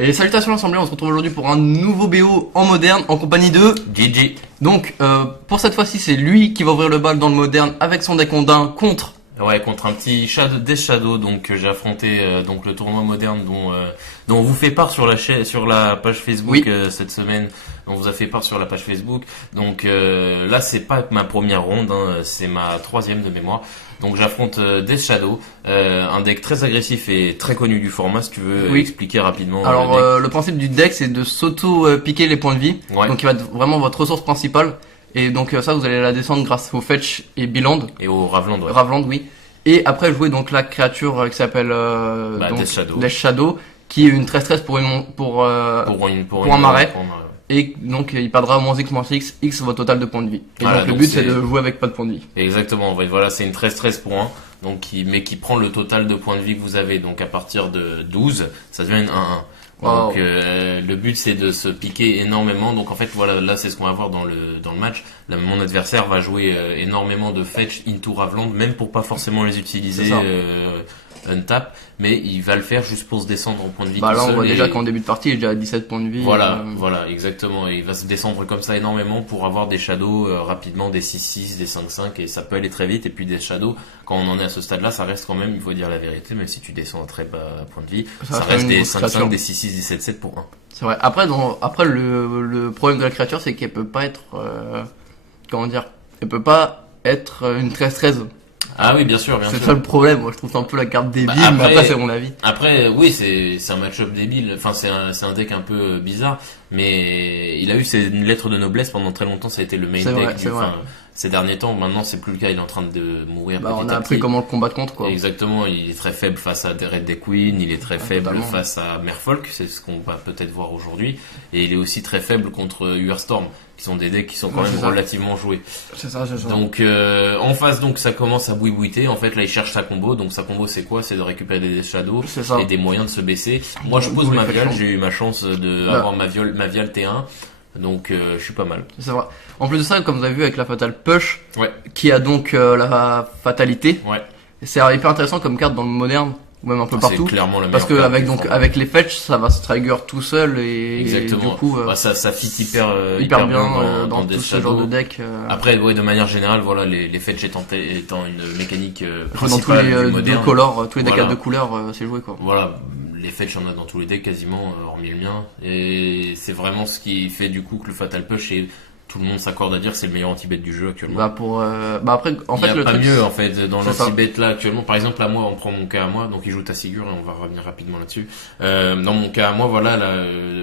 Et salutations l'Assemblée, on se retrouve aujourd'hui pour un nouveau BO en moderne en compagnie de GG. Donc pour cette fois-ci c'est lui qui va ouvrir le bal dans le moderne avec son deck Ondin contre un petit Death Shadow, donc j'ai affronté donc le tournoi moderne dont on vous fait part sur la page Facebook cette semaine. On vous a fait part sur la page Facebook. Donc là c'est pas ma première ronde, c'est ma troisième de mémoire. Donc j'affronte Death Shadow, un deck très agressif et très connu du format. Si tu veux expliquer rapidement. Alors le principe du deck c'est de s'auto-piquer les points de vie. Donc il va être vraiment votre ressource principale. Et donc ça vous allez la descendre grâce au Fetch et Biland. Et au Ravland, Ravland, oui. Et après jouer donc la créature qui s'appelle Death Shadow, qui est une 13-13 pour un marais. Et donc il perdra -X votre total de points de vie. Et voilà, donc le but c'est de jouer avec pas de points de vie. Exactement, voilà, c'est une 13-13 pour 1. Donc qui prend le total de points de vie que vous avez. Donc à partir de 12, ça devient une 1-1. Donc le but c'est de se piquer énormément. Donc en fait voilà, là c'est ce qu'on va voir dans le match. Là, mon adversaire va jouer énormément de fetch into Ravland, même pour pas forcément les utiliser untap, mais il va le faire juste pour se descendre en point de vie. Bah là on voit déjà qu'en début de partie il est déjà à 17 points de vie. Voilà, exactement. Et il va se descendre comme ça énormément pour avoir des shadows rapidement, des 6-6, des 5-5, et ça peut aller très vite. Et puis des shadows, quand on en est à ce stade-là, ça reste quand même, il faut dire la vérité, même si tu descends à très bas point de vie, ça reste des 5-5, des 6-6, des 7-7 pour 1. C'est vrai. Après le problème de la créature c'est qu'elle peut pas être elle peut pas être une 13-13. Ah oui, bien sûr. C'est ça le problème. Moi, je trouve ça un peu la carte débile, mais après, c'est mon avis. Après, oui, c'est un match-up débile. Enfin, c'est un deck un peu bizarre, mais il a eu une lettre de noblesse pendant très longtemps. Ça a été le main deck ces derniers temps. Maintenant, c'est plus le cas. Il est en train de mourir. On a appris comment le combattre contre, quoi. Exactement. Il est très faible face à Red Deck Queen. Il est très faible face à Merfolk. C'est ce qu'on va peut-être voir aujourd'hui. Et il est aussi très faible contre Urstorm, qui sont des decks qui sont quand même relativement joués. C'est ça. Donc en face, donc ça commence à bouiter. En fait, là, il cherche sa combo. Donc sa combo, c'est quoi? C'est de récupérer des Shadows et des moyens de se baisser. Moi, je pose ma viale. J'ai eu ma chance d'avoir ma viale T1. Donc je suis pas mal. C'est vrai. En plus de ça, comme vous avez vu avec la Fatal Push, qui a donc la fatalité. C'est hyper intéressant comme carte dans le moderne. Ou même un peu partout. C'est clairement la parce que avec les fetch, ça va se trigger tout seul et du coup ça fit hyper bien dans tout ce genre de deck. Après de manière générale, voilà, les fetch étant une mécanique dans principale tous les du moderne, tous les decks de couleurs, c'est joué quoi. Voilà, les fetch on a dans tous les decks quasiment hormis le mien, et c'est vraiment ce qui fait du coup que le Fatal Push est, tout le monde s'accorde à dire que c'est le meilleur anti-bet du jeu actuellement. Après, en fait, il y a pas mieux en fait dans l'anti-bet là actuellement. Par exemple, à moi, on prend mon cas à moi, donc il joue Tassigur et on va revenir rapidement là-dessus. Dans mon cas à moi, voilà,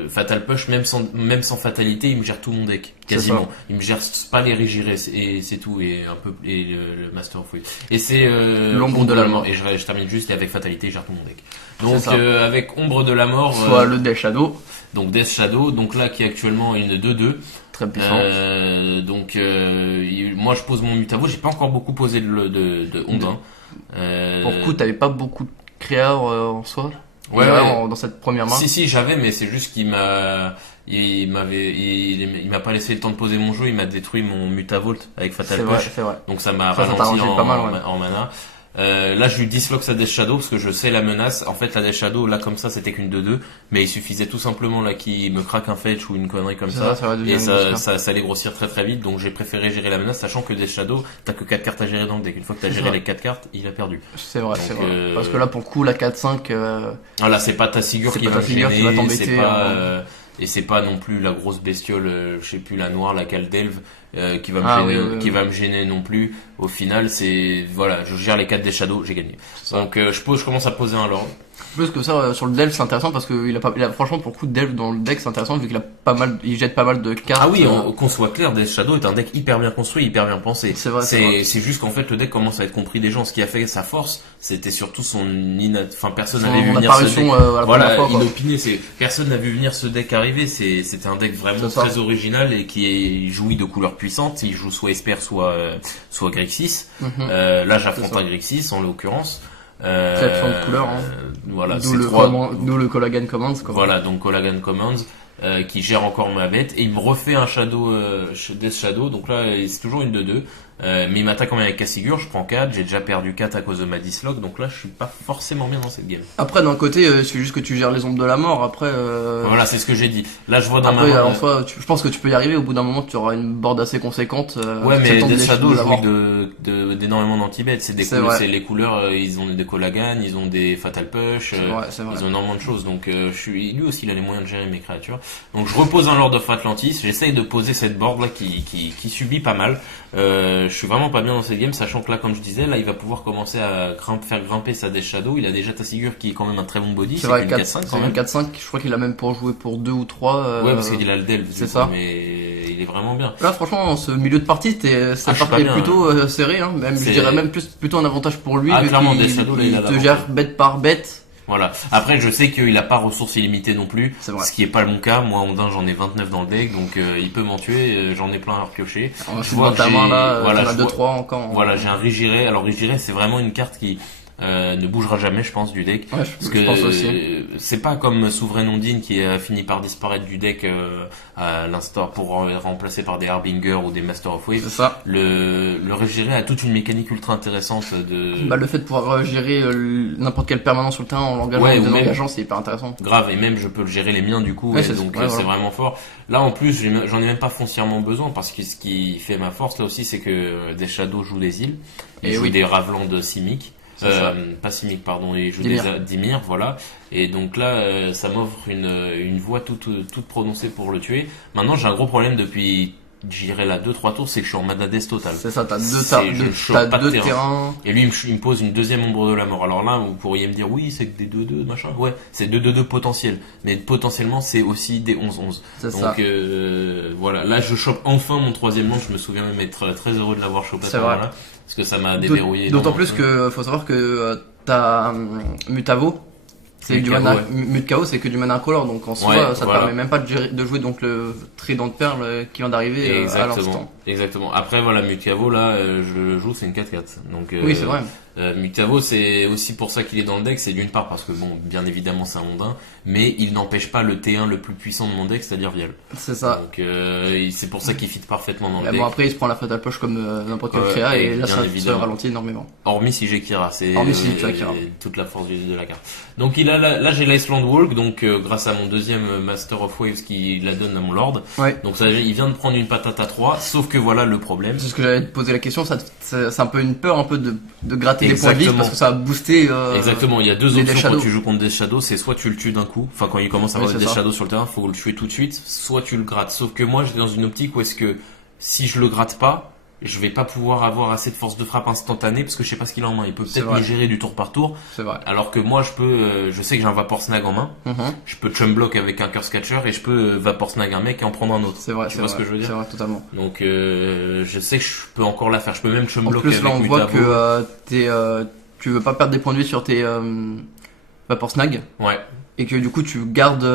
Fatal Push, même sans fatalité, il me gère tout mon deck quasiment. Il me gère pas les Rigirés et c'est tout, et un peu le Master of Will. Et c'est l'ombre de la mort. Et je termine juste, et avec fatalité, il gère tout mon deck. Donc avec ombre de la mort, soit le Death Shadow. Donc Death Shadow, donc là qui est actuellement une 2-2. Très puissante. Moi je pose mon Mutavo, j'ai pas encore beaucoup posé de Ondin. Pour le coup, t'avais pas beaucoup de créateurs en soi. Dans cette première main. Si j'avais, mais c'est juste qu'il m'a pas laissé le temps de poser mon jeu, il m'a détruit mon Mutavolt avec Fatal Push. C'est vrai. Donc ça m'a ralenti en mana. Là, je lui disloque sa Death Shadow parce que je sais la menace. En fait, la Death Shadow, là, comme ça, c'était qu'une 2-2. Mais il suffisait tout simplement, là, qu'il me craque un fetch ou une connerie comme ça. Et ça allait grossir très très vite. Donc, j'ai préféré gérer la menace, sachant que Death Shadow, t'as que 4 cartes à gérer dans le deck. Une fois que t'as géré les 4 cartes, il a perdu. C'est vrai. Parce que là, pour le coup, la 4-5, là, c'est pas Tassigur qui va t'embêter. Et c'est pas non plus la grosse bestiole, je sais plus, la noire, la Caldelve, qui va me gêner non plus. Au final, je gère les 4 des Shadows, j'ai gagné. Donc je commence à poser un Lord. Plus que ça, sur le Delve, c'est intéressant parce que il a franchement, pour le coup, Delve dans le deck, c'est intéressant vu qu'il jette pas mal de cartes. Ah oui, qu'on soit clair, Death Shadow est un deck hyper bien construit, hyper bien pensé. C'est vrai. C'est juste qu'en fait, le deck commence à être compris des gens. Ce qui a fait sa force, c'était surtout personne n'avait vu venir ce deck. Inopiné, personne n'a vu venir ce deck arriver. C'était un deck vraiment très original et qui est joui de couleurs puissantes. Il joue soit Esper, soit Grixis. Là, j'affronte un Grixis, en l'occurrence. Très puissante couleur, Voilà, d'où le Collagen Commands, quoi. Voilà, donc Collagen Commands, qui gère encore ma bête, et il me refait un Death Shadow, donc là, c'est toujours une 2-2, Mais il m'attaque quand même avec Cassigur, je prends 4, j'ai déjà perdu 4 à cause de ma Dislock, donc là je suis pas forcément bien dans cette game. Après d'un côté, c'est juste que tu gères les ombres de la mort, après... Voilà, c'est ce que j'ai dit. Là je vois dans après, ma main... je pense que tu peux y arriver, au bout d'un moment tu auras une board assez conséquente. Ouais, mais Death Shadow joue d'énormément d'anti-bet, c'est les couleurs, ils ont des Colagan, ils ont des Fatal Push, ils ont énormément de choses, donc lui aussi il a les moyens de gérer mes créatures. Donc je repose un Lord of Atlantis, j'essaye de poser cette board là qui subit pas mal. Je suis vraiment pas bien dans cette game, sachant que là, comme je disais, là il va pouvoir commencer à faire grimper sa Death Shadow. Il a déjà Tassigur qui est quand même un très bon body. C'est vrai, 4-5, c'est un 4-5. Je crois qu'il a même pour jouer pour 2 ou 3. Ouais, parce qu'il a le delve. C'est ça. Mais il est vraiment bien. Là, franchement, ce milieu de partie, ça partait plutôt serré. Hein. Même, je dirais même plutôt un avantage pour lui. Clairement, Death Shadow, il te gère bête par bête. Voilà. Après, je sais qu'il a pas ressources illimitées non plus, ce qui est pas mon cas. Moi, Ondin, j'en ai 29 dans le deck, donc il peut m'en tuer. J'en ai plein à repiocher. Je vois ta main là, voilà, 2-3 encore. Voilà, j'ai un Rigiré. Alors Rigiré, c'est vraiment une carte qui ne bougera jamais, je pense, du deck. Ouais, parce que je pense aussi. C'est pas comme Souverain Ondine qui a fini par disparaître du deck à l'instant pour remplacer par des Harbinger ou des Master of Wave. C'est ça. Le Rigiré a toute une mécanique ultra intéressante de. Le fait de pouvoir gérer n'importe quelle permanence sur le terrain en l'engageant, c'est hyper intéressant. Grave, et même je peux le gérer les miens du coup, c'est vraiment fort. Là en plus, j'en ai même pas foncièrement besoin parce que ce qui fait ma force là aussi, c'est que des Shadows jouent des îles, et jouent des Ravelands de Simic. Pas Simic, pardon, et je joue des Dimir, voilà. Et donc là, ça m'offre une voie toute prononcée pour le tuer. Maintenant, j'ai un gros problème depuis, j'irai là 2-3 tours, c'est que je suis en mana death total. C'est ça, t'as deux terrains. Et lui, il me pose une deuxième ombre de la mort. Alors là, vous pourriez me dire, oui, c'est que des 2-2, machin. Ouais, c'est 2-2 potentiels. Mais potentiellement, c'est aussi des 11-11. Donc, voilà. Là, je chope enfin mon troisième manche. Je me souviens même être très heureux de l'avoir chopé à ce moment-là. Parce que ça m'a déverrouillé. D'autant plus que, faut savoir que, t'as Mutavo. C'est du mana, Mutavo, c'est que du mana incolore, donc en soi, ça te permet même pas de jouer donc le trident de perles qui vient d'arriver à l'instant. Exactement. Après, voilà, Mutavo, là, je le joue, c'est une 4-4. Donc, oui, c'est vrai. Mutavo, c'est aussi pour ça qu'il est dans le deck, c'est d'une part parce que, bon, bien évidemment, c'est un Ondin, mais il n'empêche pas le T1 le plus puissant de mon deck, c'est-à-dire Vial. C'est ça. Donc, c'est pour ça qu'il fit parfaitement dans le deck. Bon, après, il se prend la Fatal Push comme n'importe quel créa, et là, ça se ralentit énormément. Hormis si j'ai Kira, c'est tu as Kira. Toute la force de la carte. Donc, là, j'ai l'Iceland Walk, donc, grâce à mon deuxième Master of Waves qui la donne à mon Lord. Ouais. Donc, ça, il vient de prendre une patate à 3, sauf que voilà le problème. C'est ce que j'allais te poser la question, c'est un peu une peur un peu de gratter des points de vie parce que ça va booster. Exactement, il y a deux options quand tu joues contre des Shadows, c'est soit tu le tues d'un coup, enfin quand il commence à avoir des Shadows sur le terrain, faut le tuer tout de suite, soit tu le grattes. Sauf que moi j'étais dans une optique où est-ce que si je le gratte pas, je vais pas pouvoir avoir assez de force de frappe instantanée parce que je sais pas ce qu'il a en main. Il peut peut-être me gérer du tour par tour. C'est vrai. Alors que moi je sais que j'ai un Vapor Snag en main. Je peux chum block avec un Curse Catcher et je peux Vapor Snag un mec et en prendre un autre. C'est vrai. Tu vois ce que je veux dire? C'est vrai, totalement. Donc je sais que je peux encore la faire. Je peux même chum block avec Mutavo. En plus là on voit que tu veux pas perdre des points de vie sur tes Vapor Snag. Ouais. Et que du coup tu gardes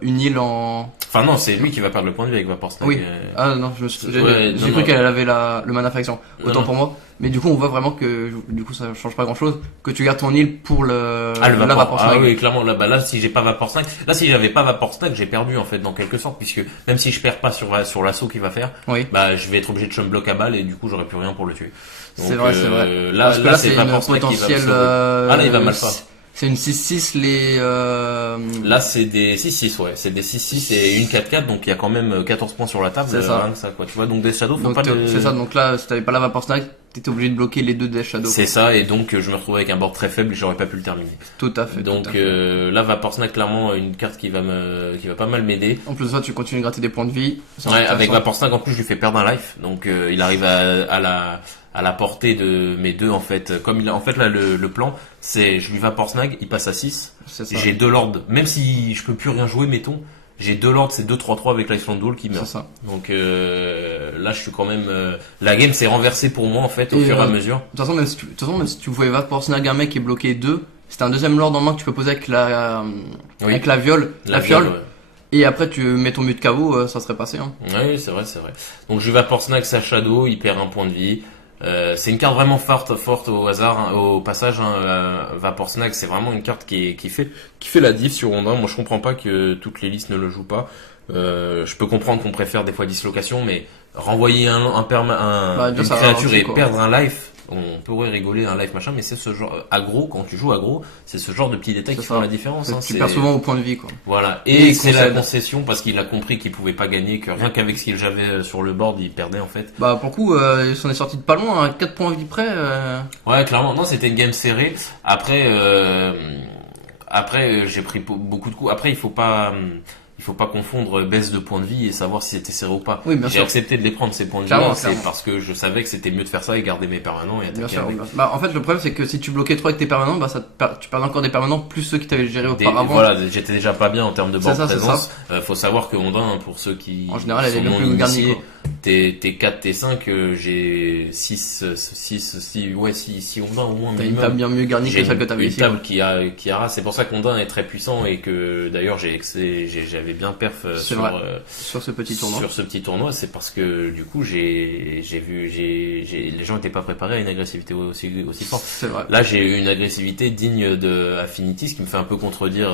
une île en... Enfin non, c'est lui qui va perdre le point de vie avec Vapor Snag. Oui. Ah non, j'ai cru qu'elle avait le mana faction. Autant pour moi. Mais du coup on voit vraiment que du coup ça change pas grand chose. Que tu gardes ton île pour le Vapor Snag. Ah oui, clairement là si j'ai pas Vapor Snag, là si j'avais pas Vapor Snag, j'ai perdu en fait dans quelque sorte, puisque même si je perds pas sur l'assaut qu'il va faire, je vais être obligé de chum block à balle et du coup j'aurai plus rien pour le tuer. C'est vrai, c'est vrai. Là c'est Vapor Snag qui va là il va mal faire. C'est une 6-6 Là c'est des 6-6 ouais, c'est des 6-6 et une 4-4, donc il y a quand même 14 points sur la table, c'est ça. Quoi. Tu vois, donc des Shadows faut pas c'est ça, donc là si t'avais pas la Vapor Snag, t'étais obligé de bloquer les deux Death Shadow. C'est ça, et donc je me retrouvais avec un board très faible et j'aurais pas pu le terminer. Tout à fait. Donc là Vapor Snag clairement une carte qui va pas mal m'aider. En plus de ça tu continues de gratter des points de vie. Ouais, avec Vapor Snag en plus je lui fais perdre un life, donc il arrive à la portée de mes deux en fait. Comme en fait là le plan c'est je lui Vapor Snag, il passe à 6. J'ai deux lords, même si je peux plus rien jouer mettons, j'ai deux lords, c'est 2-3-3 avec l'Iceland Duel qui meurt. Donc là je suis quand même la game s'est renversée pour moi en fait au fur et à mesure. De toute façon même si tu voulais Vapor Snag un mec qui est bloqué 2, c'était un deuxième lord en main que tu peux poser avec la viole, la fiole. Ouais. Et après tu mets ton Mutavo, ça serait passé. Hein. Oui, c'est vrai. Donc je Vapor Snag sa Shadow, il perd un point de vie. C'est une carte vraiment forte au hasard, hein, au passage. Vapor Snag, c'est vraiment une carte qui fait la diff sur Ondin. Moi, je comprends pas que toutes les listes ne le jouent pas. Je peux comprendre qu'on préfère des fois dislocation, mais renvoyer une créature et perdre un life, on pourrait rigoler un life machin, mais c'est ce genre aggro, quand tu joues aggro, c'est ce genre de petits détails qui font la différence. Hein, tu perds souvent au point de vie, quoi. Voilà. Et c'est la concession parce qu'il a compris qu'il pouvait pas gagner, que rien qu'avec ce qu'il avait sur le board, il perdait en fait. Bah pour le coup, il s'en est sorti de pas loin, à 4 points de vie près. Ouais, clairement. Non, c'était une game serrée. Après, j'ai pris beaucoup de coups. Après, il faut pas confondre baisse de points de vie et savoir si c'était serré ou pas. Oui, j'ai accepté de les prendre ces points de vie, c'est parce que je savais que c'était mieux de faire ça et garder mes permanents et attaquer avec. Bah, en fait, le problème, c'est que si tu bloquais trop avec tes permanents, bah, tu perds encore des permanents plus ceux qui t'avaient géré auparavant. Voilà, j'étais déjà pas bien en termes de board présence. Faut savoir que Ondin, pour ceux qui en général, elle est bien plus garnie. T'es 4, t'es 5, j'ai 6 Ondin au moins. T'as une table bien mieux garnie que celle que t'avais ici. Une table qui a, c'est pour ça qu'Ondin est très puissant et que d'ailleurs j'avais bien perf sur ce petit tournoi. Sur ce petit tournoi, c'est parce que du coup les gens étaient pas préparés à une agressivité aussi forte. C'est vrai. Là, j'ai eu une agressivité digne de Affinity, ce qui me fait un peu contredire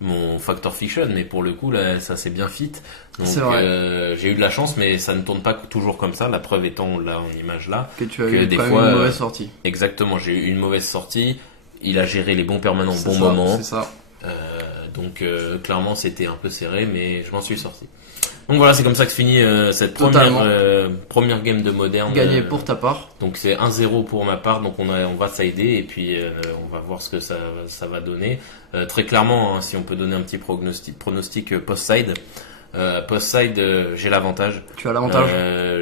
mon Factor Fiction, mais pour le coup là, ça c'est bien fit. Donc j'ai eu de la chance, mais ça ne tourne pas toujours comme ça. La preuve étant là en image là que tu as eu des fois une mauvaise sortie. Exactement, j'ai eu une mauvaise sortie. Il a géré les bons permanents au bon moment. C'est ça. Donc clairement c'était un peu serré, mais je m'en suis sorti. Donc voilà, c'est comme ça que se finit cette première game de Moderne. Gagné pour ta part. Donc c'est 1-0 pour ma part, donc on va sider et puis on va voir ce que ça va donner. Très clairement, hein, si on peut donner un petit pronostic post-side. Post-side, j'ai l'avantage. Tu as l'avantage.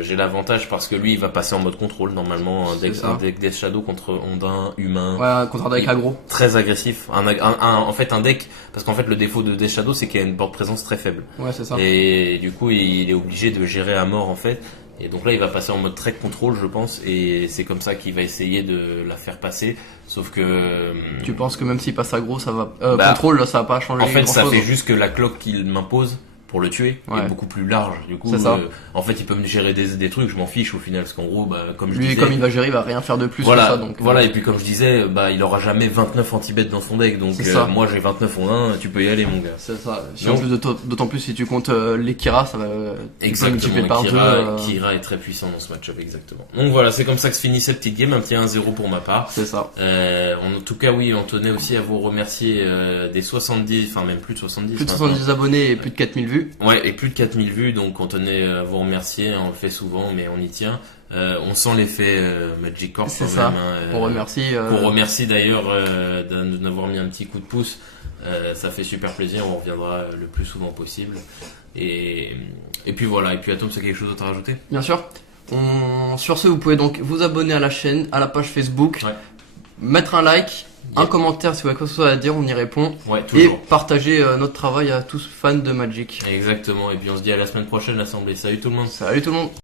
J'ai l'avantage parce que lui, il va passer en mode contrôle normalement. Un deck Death Shadow contre Ondin, humain. Ouais, contre un deck aggro. Très agressif. En fait, un deck, parce qu'en fait, le défaut de Death Shadow, c'est qu'il y a une board présence très faible. Ouais, c'est ça. Et du coup, il est obligé de gérer à mort en fait. Et donc là, il va passer en mode très contrôle, je pense, et c'est comme ça qu'il va essayer de la faire passer. Sauf que tu penses que même s'il passe aggro, ça va contrôle, là, ça va pas changer. En fait, ça fait juste que la cloque qu'il m'impose pour le tuer est beaucoup plus large. Du coup, en fait, il peut me gérer des trucs, je m'en fiche au final, parce qu'en gros, comme je disais, comme il va gérer, il va rien faire de plus que ça. Donc, et puis comme je disais, il aura jamais 29 anti-bet dans son deck, donc moi j'ai 29 en 1, tu peux y aller mon gars. C'est ça. D'autant plus si tu comptes les Kira, ça va multiplier par 2. Kira est très puissant dans ce match-up, exactement. Donc voilà, c'est comme ça que se finit cette petite game, un petit 1-0 pour ma part. C'est ça. En tout cas, oui, on tenait aussi à vous remercier des 70, enfin même plus de 70. Plus de 70 abonnés et plus de 4000 vues. Ouais, et plus de 4000 vues, donc on tenait à vous remercier, on le fait souvent, mais on y tient. On sent l'effet Magic Corp quand même. On remercie. On remercie d'ailleurs de nous avoir mis un petit coup de pouce. Ça fait super plaisir, on reviendra le plus souvent possible. Et puis voilà, et puis Atom, c'est quelque chose d'autre à rajouter ? Bien sûr. Sur ce, vous pouvez donc vous abonner à la chaîne, à la page Facebook, mettre un like. Un commentaire si vous avez quoi que ce soit à dire, on y répond. Ouais, toujours. Et partager notre travail à tous fans de Magic. Exactement, et puis on se dit à la semaine prochaine l'assemblée. Salut tout le monde. Salut tout le monde.